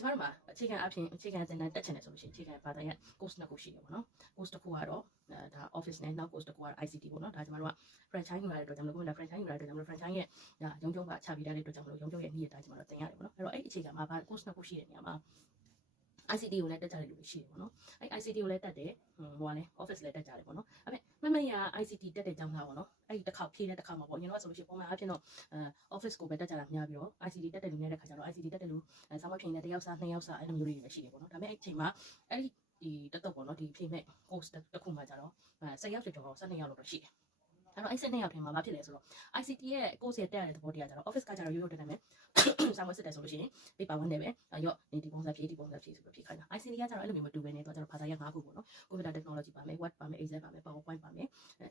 ကျွန်တော်တို့မှာအခြေခံအဖြစ်အခြေခံသင်တန်းတက်ချင်တယ်ဆိုလို့ရှိရင်အခြေခံဘာသာရပ် course နှစ်ခုရှိတယ်ပေါ့နော် course တစ်ခုကတော့ဒါ office နဲ့နောက် course တစ်ခုကတော့ ICT ပေါ့နော်ဒါကျွန်တော်တို့က franchise ယူရတဲ့အတွက်ကျွန်တော်တို့က franchise ယူရတဲ့အတွက်ကျွန်တော်တို့ franchise ရဲ့ဒါရုံးချုပ်ကချပေးတဲ့အတွက်ကျွန်တော်တို့ရုံးချုပ်ရဲ့နေ့ရက်တိုင်းကျွန်တော်တို့သင်ရတယ်ပေါ့နော်အဲ့တော့အဲ့အခြေခံမှာဘာ course နှစ်ခုရှိတဲ့နေရာမှာ ICT ကိုလည်းတက်ကြတယ်လို့ရှိတယ်ပေါ့နော်အဲ့ ICT ကိုလည်းတက်တယ်ဟိုကလည်း office လည်းတက်ကြတယ်ပေါ့နော်အဲ့မဲ့မမရ ICT တက်တဲ့ကြောင်းသားပေါ့နော်အဲ့ဒီတစ်ခါဖြည့်တဲ့တစ်ခါမှာပေါ့ကျွန်တော်ကဆိုလို့ရှိရင်ပုံမှန်အားဖြင့်တော့office ကိုပဲတက်ကြတာများပြီးတော့ ICT တက်တဲ့လူနေတဲ့ခါကျတော့ ICT တက်တဲ့လူဆောင်းမဖြည့်နေတဲ့တစ်ယောက်စားနှစ်ယောက်စားအဲ့လိုမျိုးတွေရှိတယ်ပေါ့နော်ဒါပေမဲ့အဲ့ချိန်မှာအဲ့ဒီတက်တော့ပေါ့နော်ဒီဖြည့်မဲ့ course တစ်ခုမှကျတော့10ယောက်ကျော်12ယောက်လောက်တော့ရှိတယ်အဲ့တော့အဲ့12ယောက်ထဲမှာဘာဖြစ်လဲဆိုတော့ ICT ရဲ့ course ရဲ့တက်ရတဲ့သဘောတရားကျတော့ office ကကျတော့ရိုးရိုးတက်တယ်မယ်စာမွေးစစ်တယ်ဆိုလို့ရှိရင် paper 1နဲ့ပဲရော့ဒီပုံစံဖြည့်ဆိုတော့ဖြည့်ခိုင်းတာ ICT ကကျတော့အဲ့လိုမျိုးမတူဘဲနဲ့တော့ကျတော့ဘာသာရပ်5ခုပေါ့နော် computer technology ပါမယ် word ပါမယ် excel ပါမယ် powerpoint ပါမယ်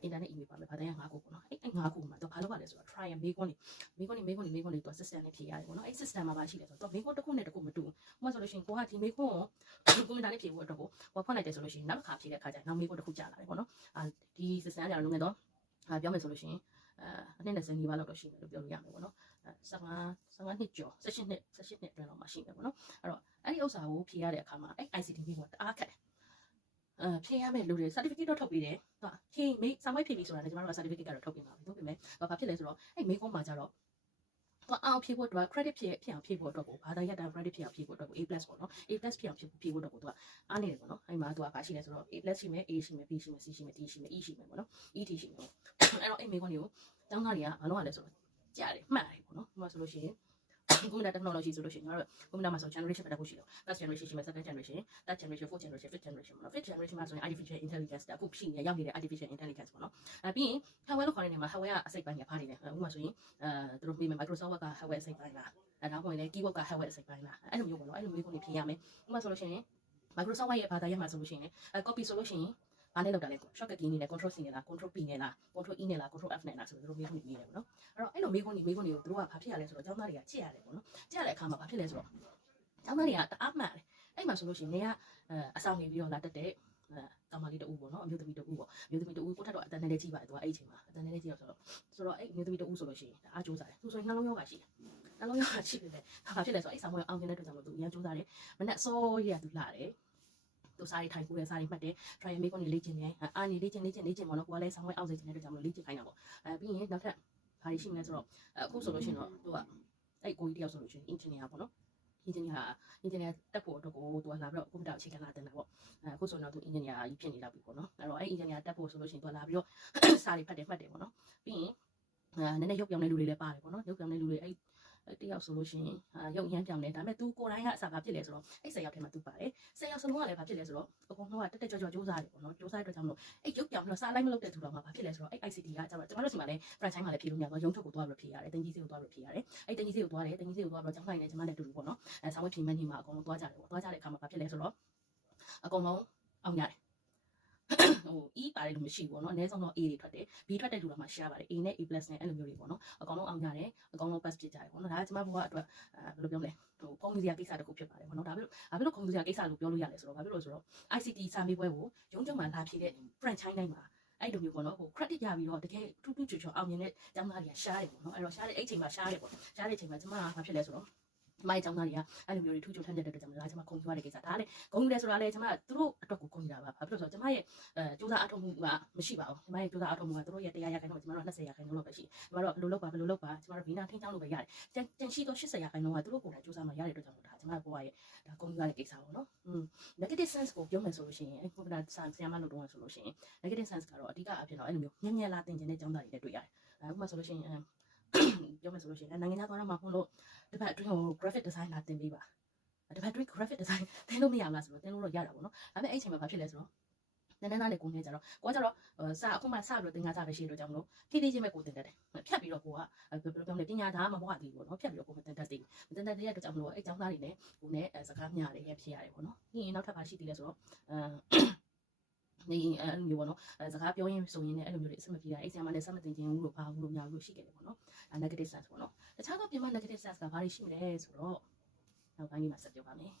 internet email ပါမယ်ဘာသာရပ်5ခုပေါ့နော်အဲ့5ခုမှာတော့ဘာလုပ်ရလဲဆိုတော့ try and မေးခွန်းတွေတော့ system နဲ့ဖြည့်ရတယ်ပေါ့နော်အဲ့ system မှာပါရှိတယ်ဆိုတော့မေးခွန်းတစ်ခုနဲ့တစ်ခုမတူဘူးဥပမာဆိုလို့ရှိရင်ကိုကဒီမေးခွန်းကို computer နဲ့ဖြည့်ဖို့အတွက်ကိုဟောဖွင့်လိုက်တယ်ဆိုလို့ရှိရင်နောက်တစ်ခါဖြည့်တဲ့အခါကျရင်နောက်မေးခွန်းတစ်ခုကြာလာတယ်ပေါ့နော်ဒီ system ကကျတော့လုံးဝတော့ပြောမယ်ဆိုလို့ရှိရင်အနည်း20နီးပါးလောက်တော့ရှိတယ်လို့ပြောလို့ရမယ်ပေါ့နော်15နှစ်ကျော်16နှစ်အတွင်းတော့မှရှိမယ်ပေါ့နော်အဲ့တော့အဲ့ဒီဥစ္စာကိုဖြေရတဲ့အခါမှာအဲ့ ICT မျိုးကတအားခက်တယ်ဖြေရမယ့်လူတွေ certificate တော့ထုတ်ပေးတယ်ဟုတ်ဖြေမေးစာမွေးဖြေပြီးဆိုတာလည်းကျွန်တော်တို့က certificate ကတော့ထုတ်ပေးမှာပဲဟုတ်ပြီမဲ့ဘာဖြစ်လဲဆိုတော့အဲ့မေးခွန်းမှာကြတော့အောင်ဖြေဖို့အတွက် credit ဖြစ်အောင်ဖြေဖို့အတွက်ကိုဘာသာရပ်တာ credit ဖြစ်အောင်ဖြေဖို့အတွက်ကို A+ ပေါ့နော် A+ ဖြစ်အောင်ဖြေဖို့အတွက်ကိုသူကအားနေတယ်ပေါ့နော်အဲ့မှာသူကဘာရှိလဲဆိုတော့ A+ ရှိမယ် A ရှိမယ် B ရှိမယ် C ရှိမယ် D ရှိမယ် E ရှိမယ်ပေါ့နော် ET ရှိမယ်အဲ့တော့အဲ့မေးခွန်းတွေကိုကျောင်းသားတွေကဘာလုပ်ရလဲဆိုတော့ကြားတယ်မှတ်တယ်ပေါ့နော်ဒီမှာဆိုလို့ရှိရင် computer technology ဆိုလို့ရှိရင်ကျွန်တော်တို့ computer မှာဆို generation တစ်ခုရှိတော့ first generation ရှိမယ် second generation third generation fourth generation fifth generation ပေါ့နော် fifth generation မှာဆိုရင် artificial intelligence တခုရှိနေရောက်နေတဲ့ artificial intelligence ပေါ့နော်ပြီးရင် hardware လို့ခေါ်တဲ့နေရာမှာ hardware ကအစိတ်ပိုင်းကဖားနေတယ်ဥပမာဆိုရင်သူတို့ပြီးမယ် Microsoft က hardware အစိတ်ပိုင်းလားနောက်point လေ keyboard က hardware အစိတ်ပိုင်းလားအဲ့လိုမျိုးပေါ့နော်အဲ့လိုမျိုးကိုနေဖြေရမယ်ဥပမာဆိုလို့ရှိရင် Microsoft ရဲ့ဘာသာရပ်မှာဆိုလို့ရှိရင် copy ဆိုလို့ရှိရင်ဘာနဲ့လောက်တာလဲ shortcut key နဲ့ control C နဲ့လား control P နဲ့လား control E နဲ့လား control F နဲ့လားဆိုတော့သူတို့မေးခွန်းနေတယ်ပေါ့နော်အဲ့တော့အဲ့လိုမေးခွန်းတွေကိုသူတို့ကဘာဖြစ်ရလဲဆိုတော့ကျောင်းသားတွေကကြည့်ရတယ်ပေါ့နော်ကြည့်ရတဲ့အခါမှာဘာဖြစ်လဲဆိုတော့ကျောင်းသားတွေကတအားမှန်တယ်အဲ့မှာဆိုလို့ရှိရင်နေကအဆောင်နေပြီးတော့လာတက်တဲ့ကောင်မလေးတူပေါ့နော်အမျိုးသမီးတူပေါ့အမျိုးသမီးတူကိုထက်တော့အတန်းနဲ့ကြည့်ပါတယ်သူကအဲ့အချိန်မှာအတန်းနဲ့ကြည့်တော့ဆိုတော့အဲ့အမျိုးသမီးတူဆိုလို့ရှိရင်အားကြိုးစားတယ်သူဆိုရင်နှလုံးရောဂါရှိတယ်နှလုံးရောဂါရှိတယ်ဘာဖြစ်လဲဆိုတော့အဲ့ဆောင်မအောင်နေတဲ့အတွက်ကြောင့်လို့သူအရင်ကြိုးစားတယ်မနဲ့အစောကြီးကသူလာတယ်သူစားရီထိုင်ကိုလည်းစားရီမှတ်တယ် try မေးခွန်းတွေလေ့ကျင့်တယ်အာနေလေ့ကျင့်ပေါ့နော်ကိုကလည်းဆောင်းဝဲအောက်စေချင်တဲ့အတွက်ကြောင့်မလို့လေ့ကျင့်ခိုင်းတာပေါ့ပြီးရင်နောက်ထပ်ဘာတွေရှိမလဲဆိုတော့အခုဆိုလို့ရှိရင်တော့သူကအဲ့ကိုကြီးတယောက်ဆိုလို့ရှိရင် engineer ပေါ့နော် engineer တက်ဖို့အတွက်ကိုသူကလာပြီးတော့ computer အခြေခံလာတင်တာပေါ့အခုဆိုတော့သူ engineer ကြီးဖြစ်နေတော့ပြီပေါ့နော်အဲ့တော့အဲ့ engineer တက်ဖို့ဆိုလို့ရှိရင်သူကလာပြီးတော့စာတွေဖတ်တယ်မှတ်တယ်ပေါ့နော်ပြီးရင်နည်းနည်းရုပ်ပြောင်းတဲ့လူတွေလည်းပါတယ်ပေါ့နော်ရုပ်ပြောင်းတဲ့လူတွေအဲ့တယောက်ဆိုလို့ရှိရင်ရုပ်ရမ်းပြောင်းတယ်ဒါပေမဲ့ तू ကိုယ်တိုင်ကအစားဘာဖြစ်လဲဆိုတော့အဲ့10ယောက်ထဲမှာ तू ပါတယ်10ယောက်စလုံးကလည်းဘာဖြစ်လဲဆိုတော့အကုန်လုံးကတက်ကြောစူးစမ်းတယ်ပေါ့နော်စူးစမ်းတဲ့အတွက်ကြောင့်မလို့အဲ့ရုပ်ပြောင်းလို့စားလိုက်မလုပ်တဲ့သူတော်မှာဘာဖြစ်လဲဆိုတော့အဲ့ ICT ကကျတော့ကျွန်တော်တို့စီမှာလည်း franchise မှာလည်းဖြေလို့မရတော့ရုံးထုတ်ကိုသွားပြီးဖြေရတယ်တင်ကြီးစီကိုသွားပြီးဖြေရတယ်အဲ့တင်ကြီးစီကိုသွားတယ်တင်ကြီးစီကိုသွားပြီးကျောင်းလိုက်နေကျွန်မလည်းအတူတူပေါ့နော်ဆောင်းဝဖြေမှန်းကြီးမှာအကုန်လုံးသွားကြတယ်ပေါ့သွားကြတဲ့အခါမှာဘာဖြစ်လဲဆိုတော့အကုန်လုံးအောင်ရတယ်ဟို E ပါတယ်လို့မရှိဘူးပေါ့နော်အနည်းဆုံးတော့ A တွေထွက်တယ် B ထွက်တဲ့လူတော်မှာရှားပါတယ် A နဲ့ A+ နဲ့အဲ့လိုမျိုးတွေပေါ့နော်အကောင်လုံးအောင်ကြတယ်အကောင်လုံး pass ဖြစ်ကြတယ်ပေါ့နော်ဒါကကျွန်မဘဝအတွက်ဘယ်လိုပြောမလဲဟိုပုံစံကိစ္စတစ်ခုဖြစ်ပါတယ်ပေါ့နော်ဒါဘာဖြစ်လို့ပုံစံကိစ္စလို့ပြောလို့ရလဲဆိုတော့ဘာဖြစ်လို့ဆိုတော့ ICT စာမေးပွဲကိုရုံးချုပ်မှာလာဖြေတဲ့ franchise တိုင်းမှာအဲ့လိုမျိုးပေါ့နော်ဟို credit ရပြီးတော့တကယ်ထူးထူးချွတ်ချွတ်အောင်မြင်တဲ့ကျောင်းသားတွေကရှားတယ်ပေါ့နော်အဲ့တော့ရှားတဲ့အဲ့ချိန်မှာရှားတယ်ပေါ့ရှားတဲ့အချိန်မှာကျွန်မကဘာဖြစ်လဲဆိုတော့မိုင်းကျောင်းသားတွေကအဲ့လိုမျိုးတွေထူးချွတ်ထမ်းတဲ့အတွက်ကျွန်မဂုံယူရတဲ့ကိစ္စဒါလည်းဂုံယူတယ်ဆိုတာလည်းကျွန်မသူတို့အတွက်ကိုဂုံယူတာပါဘာဖြစ်လို့ဆိုတော့ကျွန်မရဲ့စူးစမ်းအထောက်မှုကမရှိပါဘူးကျွန်မရဲ့စူးစမ်းအထောက်မှုကသူတို့ရဲ့100%ကျွန်တော်တို့20%လောက်ပဲရှိကျွန်တော်တို့ဘယ်လိုလုပ်ပါကျွန်တော်တို့ဗီနာထိန်းချောင်းလို့ပဲရတယ်တန်ရှိတော့80%ကသူတို့ကိုယ်တိုင်စူးစမ်းမှရတဲ့အတွက်ကြောင့်ဒါကျွန်မဘဝရဲ့ဒါဂုံယူရတဲ့ကိစ္စပေါ့နော်negative sense ကိုပြောမယ်ဆိုလို့ရှိရင်ကွန်ပျူတာဆရာမလုပ်တော့ဆိုလို့ရှိရင် negative sense ကတော့အဓိကအဖြစ်တော့အဲ့လိုမျိုးညံ့လာတင်ကျင်တဲ့ကျောင်းသားတွေလည်းတွေ့ရတယ်ဥပမာဆိုလို့ရှိရင်ပြောမယ်ဆိုလို့ရှိရင်နိုင်ငံခြားသွားတော့မှမဟုတ်လို့ဒီဘက်အတွင်းကို graphic design လာတင်ပေးပါဒီဘက်အတွင်း graphic design သင်လို့မရဘူးလားဆိုတော့သင်လို့တော့ရတာပေါ့နော်ဒါပေမဲ့အဲ့အချိန်မှာဘာဖြစ်လဲဆိုတော့နန်းသားလေးကိုနေကြတော့ကိုကကြတော့စာအခုမှစပြီးတော့သင်္ကန်းစာပဲရှိလို့ကြောင့်မလို့ဖြည်းဖြည်းချင်းပဲကိုတင်တတ်တယ်ဖြတ်ပြီးတော့ကိုကဘယ်လိုပြောမလဲပညာသားမဟုတ်သေးဘူးပေါ့နော်ဖြတ်ပြီးတော့ကိုမတင်တတ်သေးဘူးမတင်တတ်သေးတဲ့အတွက်ကြောင့်မလို့အဲ့ကျောင်းသားတွေနဲ့ကိုနဲ့စကားမျှရတယ်ရဲ့ဖြစ်ရတယ်ပေါ့နော်ပြီးရင်နောက်ထပ်ပါရှိသေးလဲဆိုတော့နေအဲ့လိုမျိုးပေါ့နော်စကားပြောရင်းဆိုရင်လည်းအဲ့လိုမျိုးတွေအဆင်မပြေတာအဲ့ဆရာမလည်းစမတင်ခြင်းဘူးလို့ဘာဘူးလို့များဘူးလို့ရှိခဲ့တယ်ပေါ့နော် negative sense ပေါ့နော်တခြားသောပြင်ပ negative sense ကဘာတွေရှိမလဲဆိုတော့နောက်ပိုင်းမှာဆက်ပြောပါမယ်